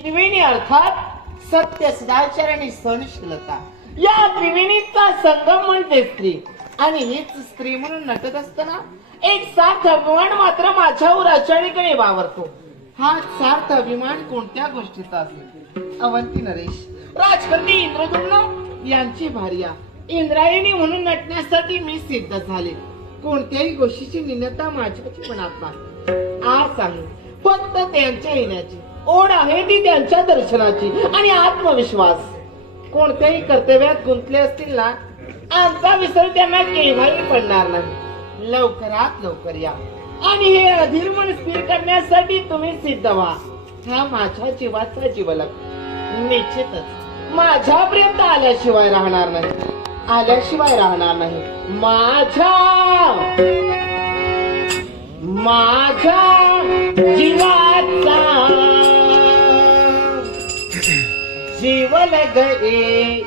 त्रिवेणी अर्थात सत्य सदाचार आणि सहनशीलता या त्रिवेणीचा संगम म्हणते स्त्री. आणि हीच स्त्री म्हणून नटत असताना एक सार्थ अभिमान मात्र माझ्यावर अचानकपणे वावरतो. हा सार्थ अभिमान कोणत्या गोष्टीचा असेल? अवंती नरेश राजकर्णी इंद्रदुम्न यांची भार्या. इंद्रायणी म्हणून नटण्यासाठी मी सिद्ध झाले. कोणत्याही गोष्टीची निन्नता माझ्या मनात नाही. आज आहे फक्त त्यांच्या येण्याची. ओढ आहे ती त्यांच्या दर्शनाची आणि आत्मविश्वास? कोणत्याही कर्तव्यात गुंतले असतील ना आमचा विसर त्यांना केव्हाही पडणार नाही. लवकरात लवकर या. आणि हे अधीर मन स्थिर करण्यासाठी तुम्ही सिद्ध व्हा. हा माझ्या जीवाचा जीवलक निश्चितच माझ्यापर्यंत आल्याशिवाय राहणार नाही. आल्याशिवाय राहणार नाही. माझ्या माझ्या जीवा जीवन गईल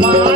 Bye.